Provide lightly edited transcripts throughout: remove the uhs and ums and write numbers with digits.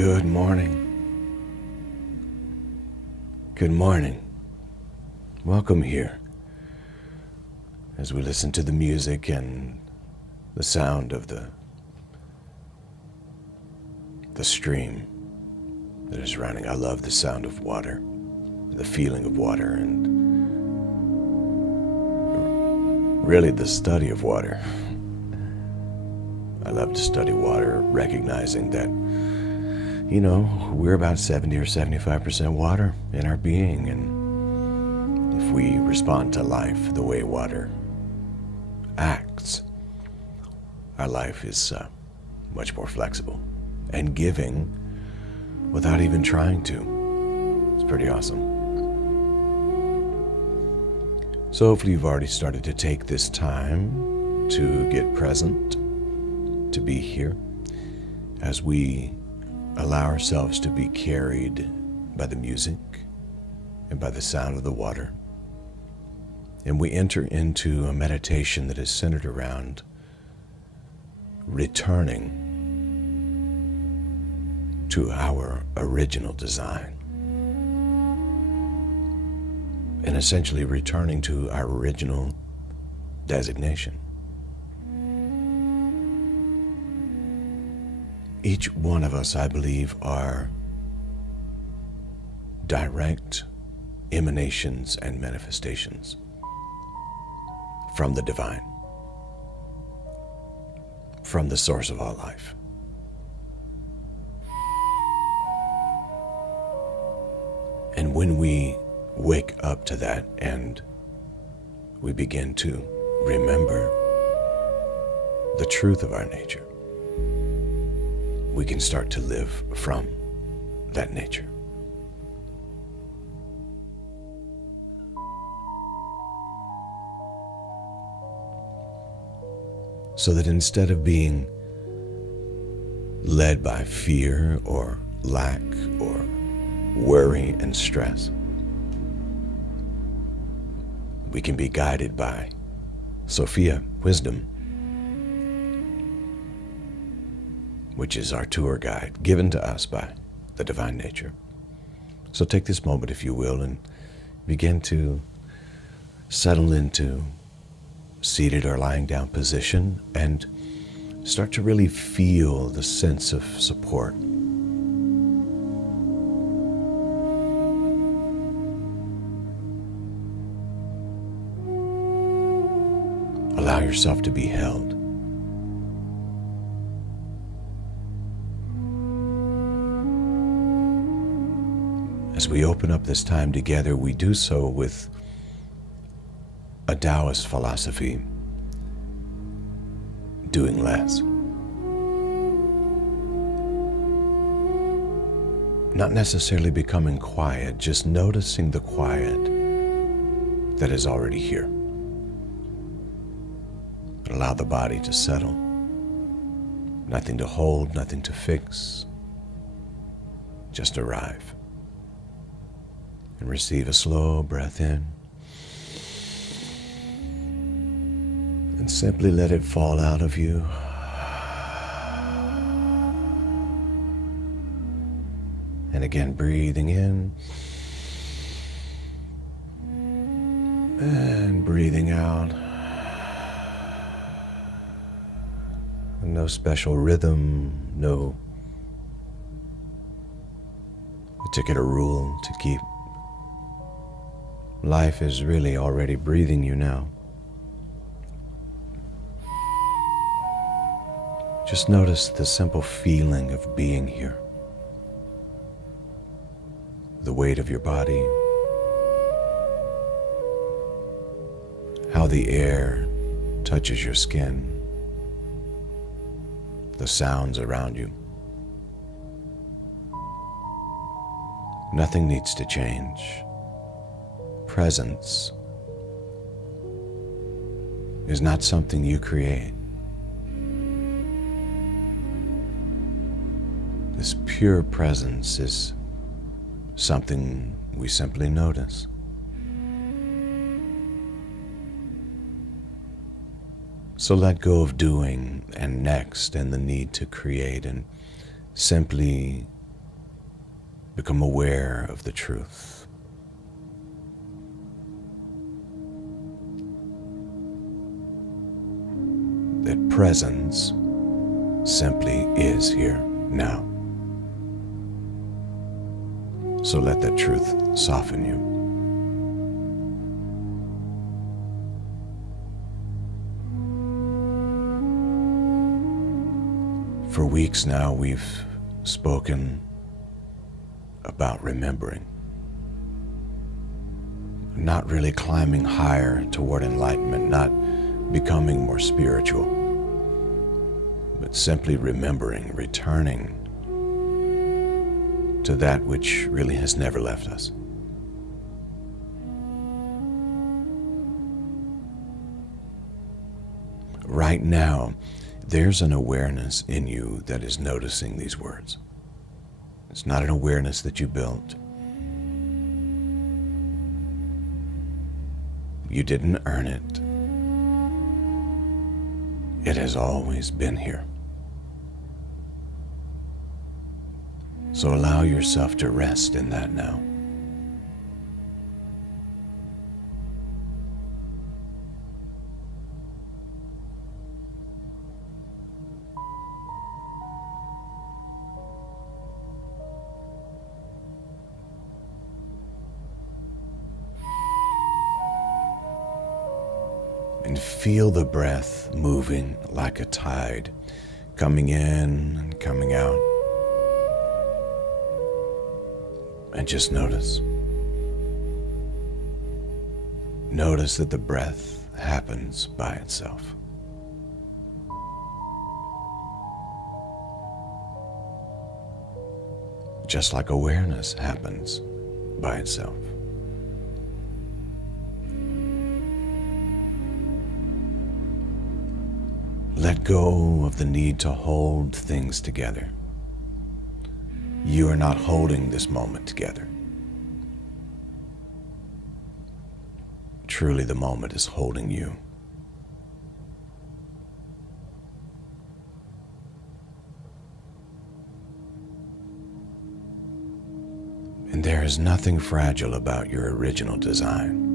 Good morning. Good morning. Welcome here as we listen to the music and the sound of the stream that is running. I love the sound of water, the feeling of water, and really the study of water. I love to study water, recognizing that, we're about 70 or 75% water in our being, and if we respond to life the way water acts, our life is much more flexible and giving without even trying to. It's pretty awesome. So hopefully you've already started to take this time to get present, to be here, as we allow ourselves to be carried by the music and by the sound of the water. And we enter into a meditation that is centered around returning to our original design, and essentially returning to our original designation. Each one of us, I believe, are direct emanations and manifestations from the divine, from the source of all life. And when we wake up to that and we begin to remember the truth of our nature, we can start to live from that nature. So that instead of being led by fear or lack or worry and stress, we can be guided by Sophia, wisdom, which is our tour guide given to us by the divine nature. So take this moment, if you will, and begin to settle into seated or lying down position and start to really feel the sense of support. Allow yourself to be held. As we open up this time together, we do so with a Taoist philosophy: doing less. Not necessarily becoming quiet, just noticing the quiet that is already here. Allow the body to settle. Nothing to hold, nothing to fix. Just arrive. And receive a slow breath in. And simply let it fall out of you. And again, breathing in. And breathing out. No special rhythm, no particular rule to keep. Life is really already breathing you now. Just notice the simple feeling of being here. The weight of your body. How the air touches your skin. The sounds around you. Nothing needs to change. Presence is not something you create. This pure presence is something we simply notice. So let go of doing and next and the need to create, and simply Become aware of the truth. That presence simply is here now. So let that truth soften you. For weeks now, we've spoken about remembering, not really climbing higher toward enlightenment, not becoming more spiritual, but simply remembering, returning to that which really has never left us. Right now, there's an awareness in you that is noticing these words. It's not an awareness that you built. You didn't earn it. It has always been here. So allow yourself to rest in that now. And feel the breath moving like a tide, coming in and coming out. And just notice. Notice that the breath happens by itself. Just like awareness happens by itself. Let go of the need to hold things together. You are not holding this moment together. Truly, the moment is holding you. And there is nothing fragile about your original design.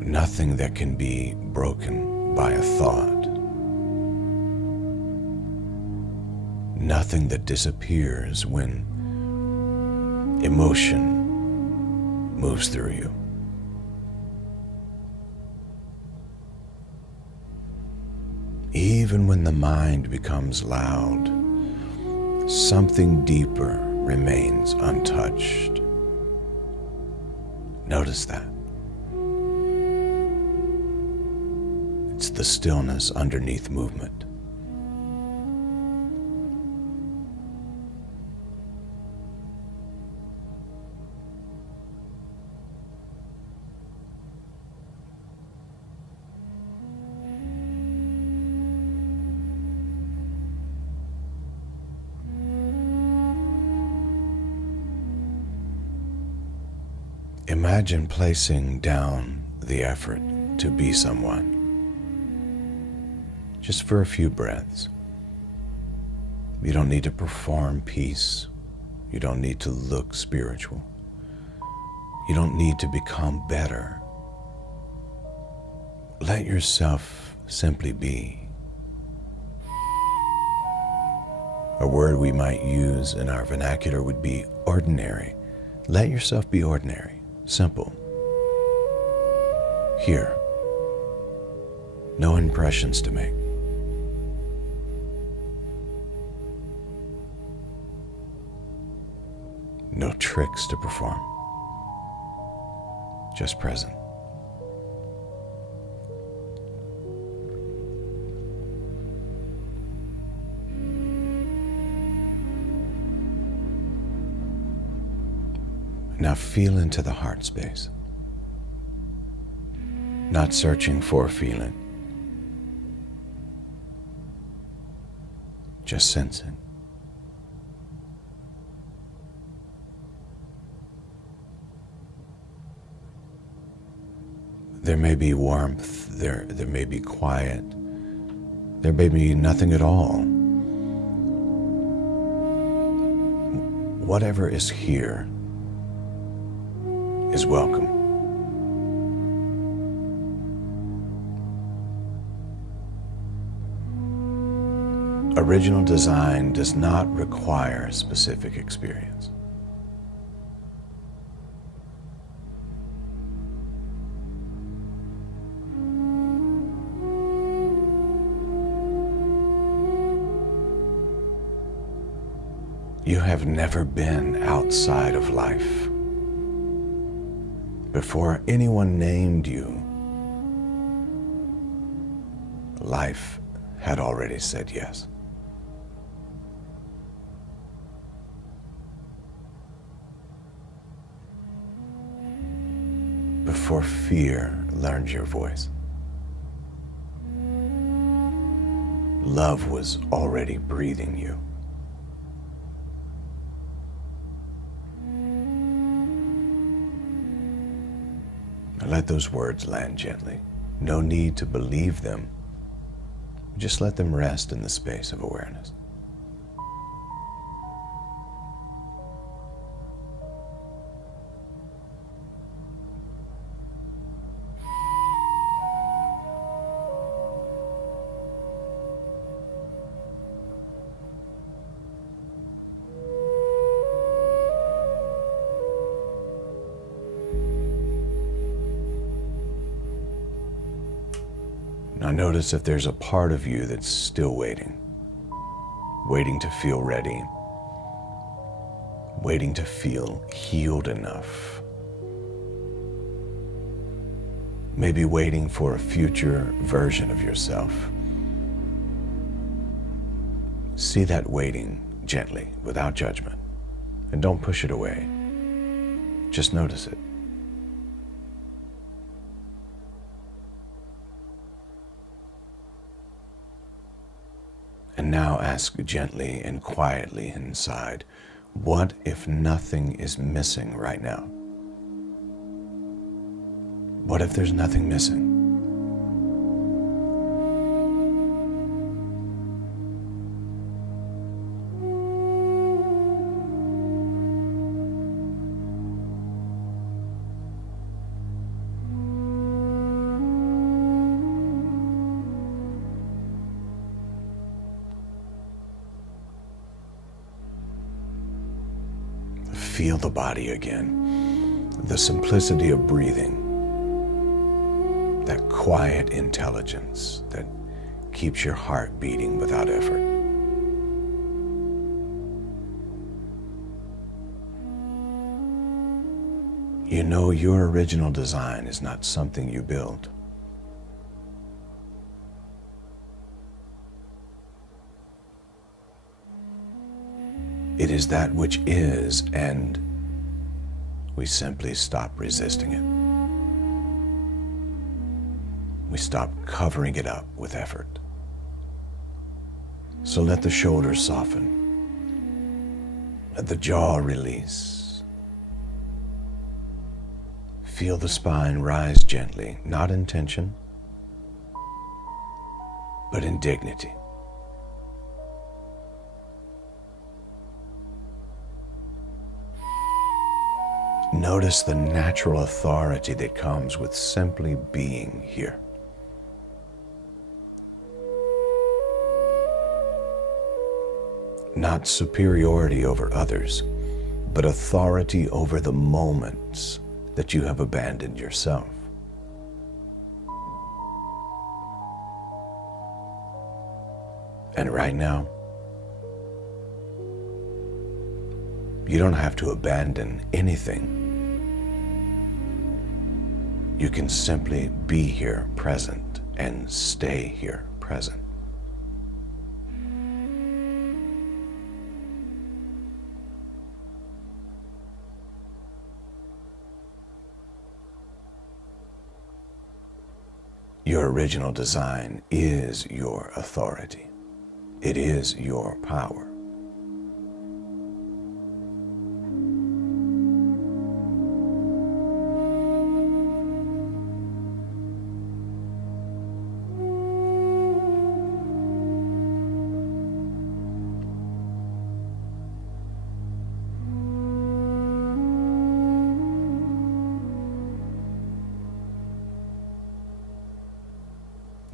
Nothing that can be broken by a thought. Nothing that disappears when emotion moves through you. Even when the mind becomes loud, something deeper remains untouched. Notice that. It's the stillness underneath movement. Imagine placing down the effort to be someone, just for a few breaths. You don't need to perform peace. You don't need to look spiritual. You don't need to become better. Let yourself simply be. A word we might use in our vernacular would be ordinary. Let yourself be ordinary. Simple. Here. No impressions to make. No tricks to perform. Just present. Now feel into the heart space. Not searching for a feeling. Just sensing. There may be warmth, there may be quiet, there may be nothing at all. whatever is here is welcome. Original design does not require a specific experience. You have never been outside of life. Before anyone named you, life had already said yes. Before fear learned your voice, love was already breathing you. Now let those words land gently. No need to believe them. Just let them rest in the space of awareness. Now notice if there's a part of you that's still waiting to feel ready, waiting to feel healed enough, maybe waiting for a future version of yourself. See that waiting gently, without judgment, and don't push it away. Just notice it. And now ask gently and quietly inside, what if nothing is missing right now? What if there's nothing missing? Feel the body again, the simplicity of breathing, that quiet intelligence that keeps your heart beating without effort. You know your original design is not something you build. It is that which is, and we simply stop resisting it. We stop covering it up with effort. So let the shoulders soften. Let the jaw release. Feel the spine rise gently, not in tension, but in dignity. Notice the natural authority that comes with simply being here. Not superiority over others, but authority over the moments that you have abandoned yourself. And right now, you don't have to abandon anything. You can simply be here present and stay here present. Your original design is your authority. It is your power.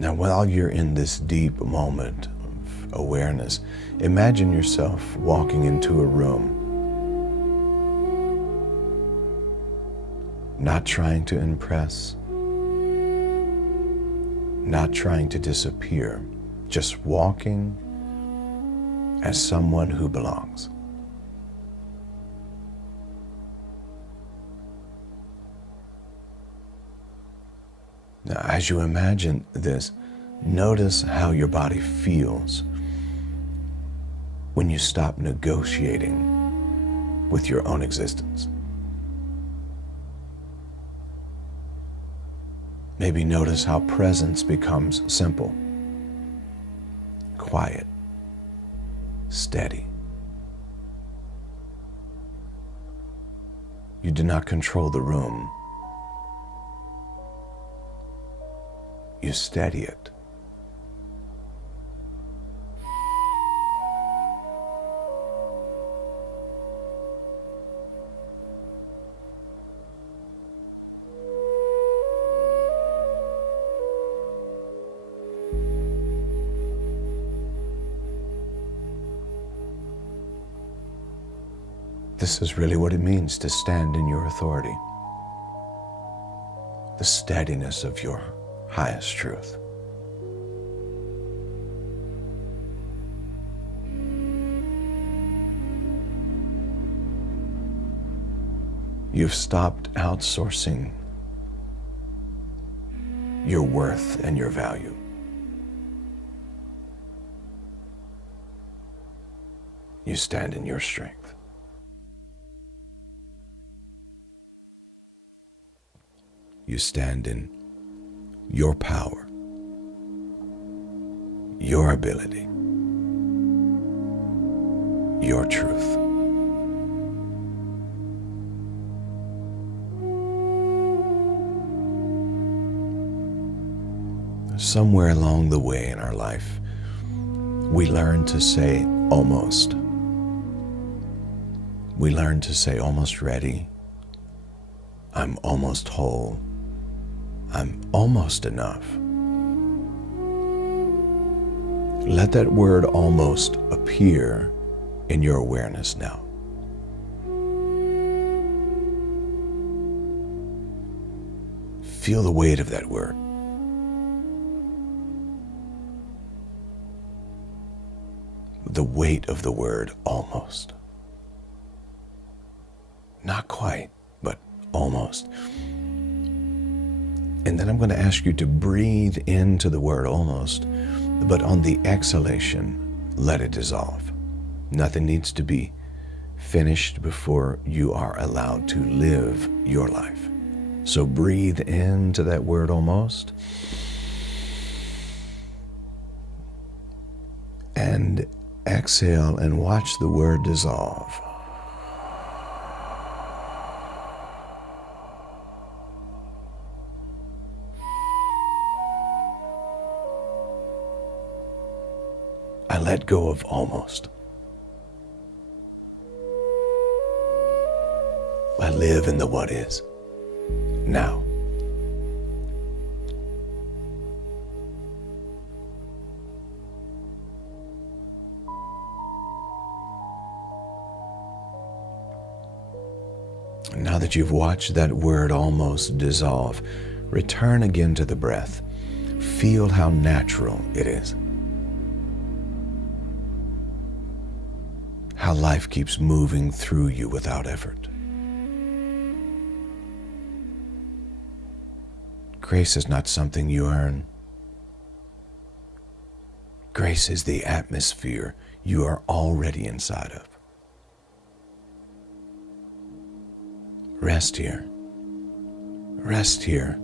Now, while you're in this deep moment of awareness, imagine yourself walking into a room, not trying to impress, not trying to disappear, just walking as someone who belongs. Now, as you imagine this, notice how your body feels when you stop negotiating with your own existence. Maybe notice how presence becomes simple, quiet, steady. You do not control the room. You steady it. This is really what it means to stand in your authority, the steadiness of your highest truth. You've stopped outsourcing your worth and your value. You stand in your strength. You stand in your power, your ability, your truth. Somewhere along the way in our life, we learn to say almost. We learn to say almost ready. I'm almost whole. I'm almost enough. Let that word almost appear in your awareness now. Feel the weight of that word. The weight of the word almost. Not quite, but almost. And then I'm going to ask you to breathe into the word almost, but on the exhalation, let it dissolve. Nothing needs to be finished before you are allowed to live your life. So breathe into that word almost, and exhale and watch the word dissolve. I let go of almost. I live in the what is, now. Now that you've watched that word almost dissolve, return again to the breath. Feel how natural it is. How life keeps moving through you without effort. Grace is not something you earn. Grace is the atmosphere you are already inside of. Rest here. Rest here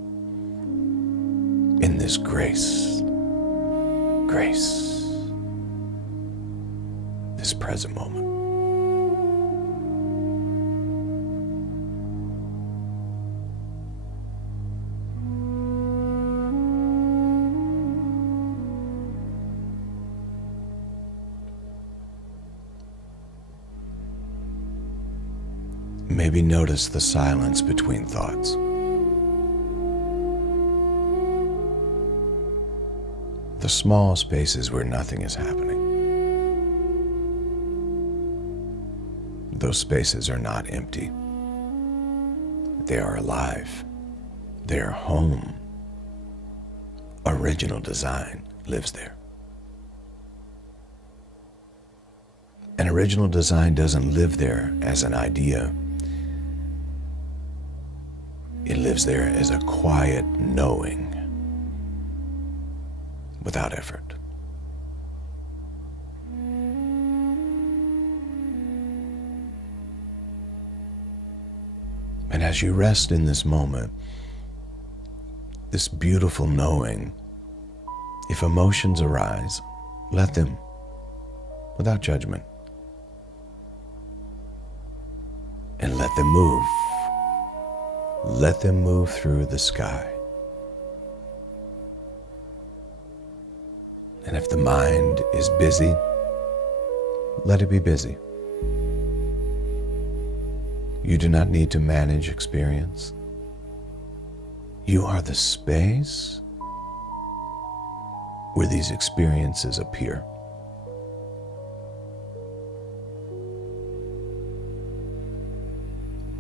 in this grace. Grace. This present moment. Maybe notice the silence between thoughts. small spaces where nothing is happening. Those spaces are not empty. They are alive. They are home. Original design lives there. And original design doesn't live there as an idea. It lives there as a quiet knowing without effort. And as you rest in this moment, this beautiful knowing, if emotions arise, let them, without judgment, and let them move. Let them move through the sky. And if the mind is busy, let it be busy. You do not need to manage experience. You are the space where these experiences appear.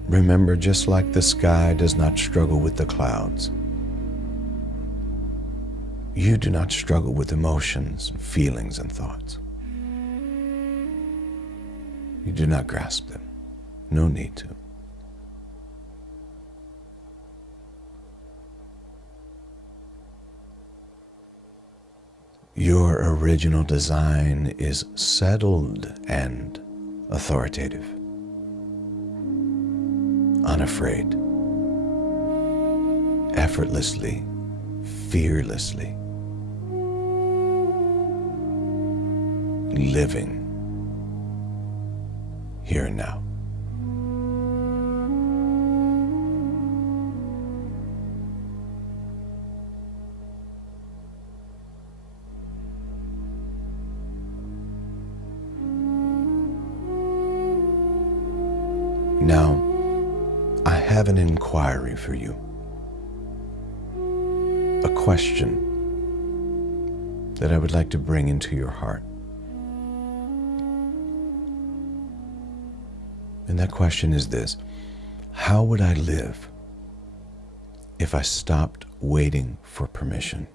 Remember, just like the sky does not struggle with the clouds, you do not struggle with emotions, feelings, and thoughts. You do not grasp them. No need to. Your original design is settled and authoritative, unafraid, effortlessly, fearlessly, living here and now. Now, I have an inquiry for you, a question that I would like to bring into your heart. And that question is this: how would I live if I stopped waiting for permission?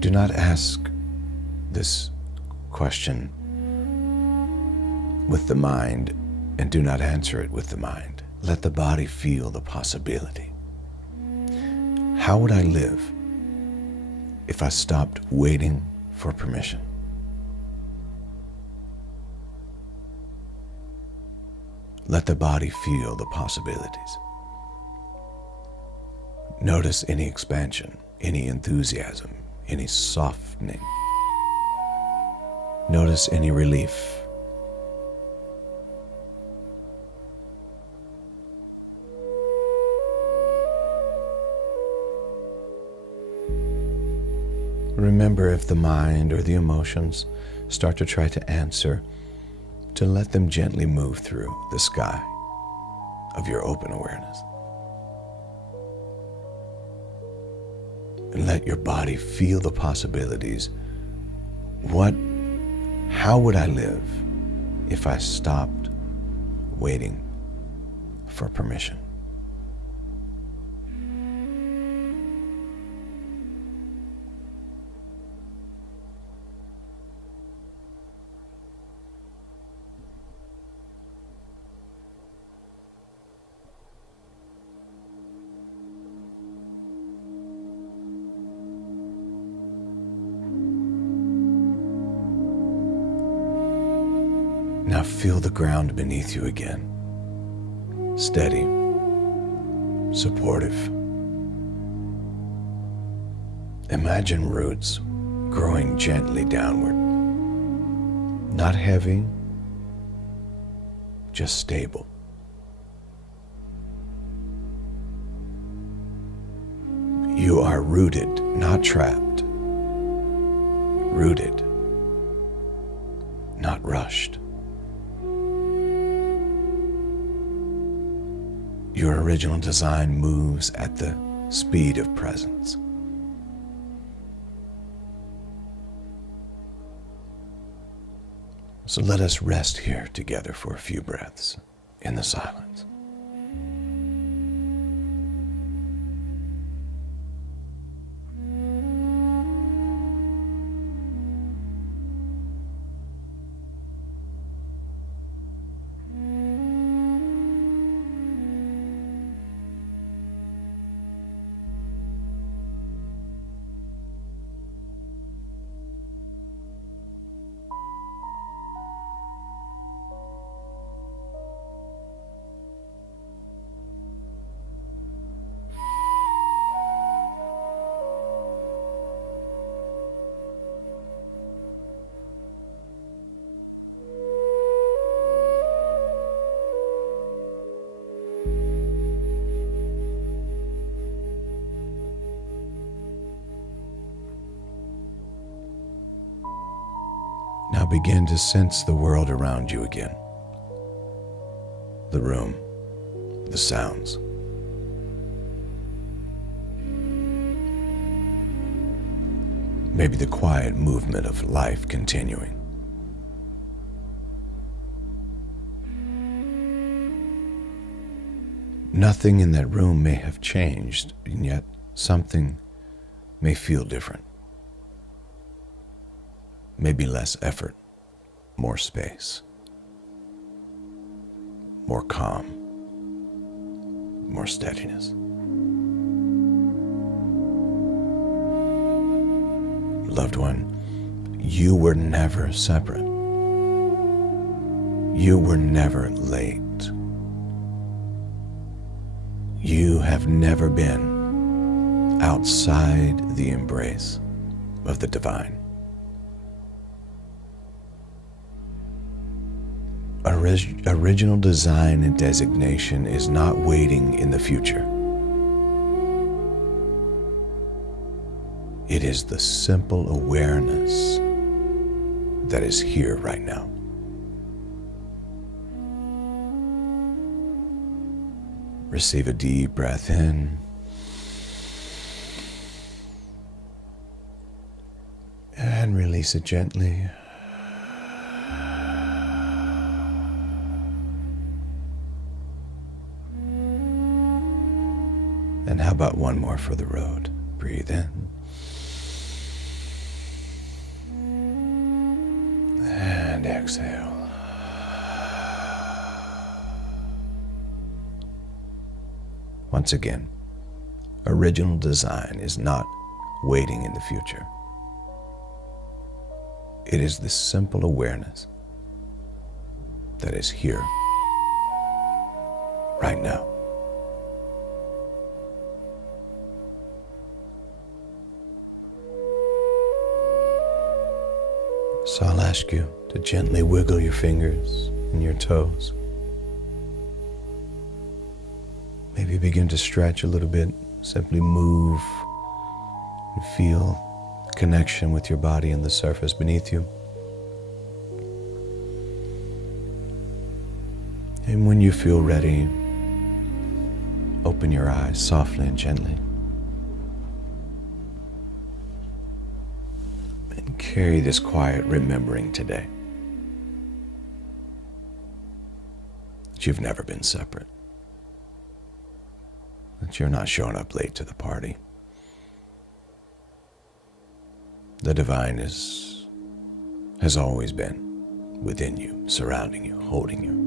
Do not ask this question with the mind, and do not answer it with the mind. Let the body feel the possibility. How would I live if I stopped waiting for permission? Let the body feel the possibilities. Notice any expansion, any enthusiasm, any softening. Notice any relief. Remember, if the mind or the emotions start to try to answer, to let them gently move through the sky of your open awareness. And let your body feel the possibilities. How would I live if I stopped waiting for permission? Now feel the ground beneath you again, steady, supportive. Imagine roots growing gently downward, not heavy, just stable. You are rooted, not trapped. Rooted, not rushed. Your original design moves at the speed of presence. So let us rest here together for a few breaths in the silence. Now begin to sense the world around you again. The room, the sounds. Maybe the quiet movement of life continuing. Nothing in that room may have changed, and yet something may feel different. Maybe less effort, more space, more calm, more steadiness. Loved one, you were never separate. You were never late. You have never been outside the embrace of the divine. Original design and designation is not waiting in the future. It is the simple awareness that is here right now. Receive a deep breath in. And release it gently. And how about one more for the road? Breathe in. And exhale. Once again, original design is not waiting in the future. It is the simple awareness that is here, right now. So I'll ask you to gently wiggle your fingers and your toes. Maybe begin to stretch a little bit. Simply move and feel connection with your body and the surface beneath you. And when you feel ready, open your eyes softly and gently. And carry this quiet remembering today that you've never been separate. That you're not showing up late to the party. The divine has always been within you, surrounding you, holding you.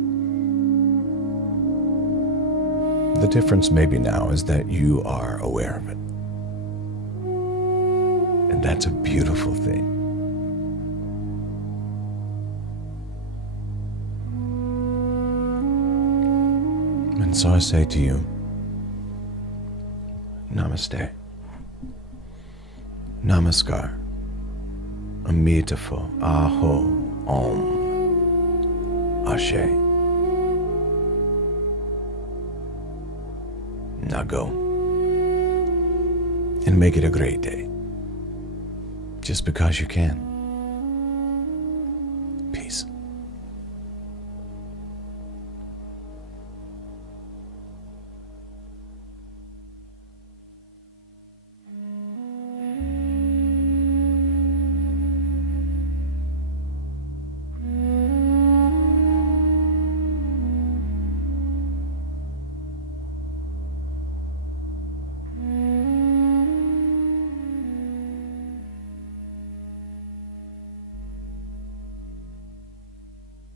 The difference maybe now is that you are aware of it. And that's a beautiful thing. And so I say to you, Namaste, Namaskar, Amitabha, Aho, Om, Ashe. Now go and make it a great day, just because you can. Peace.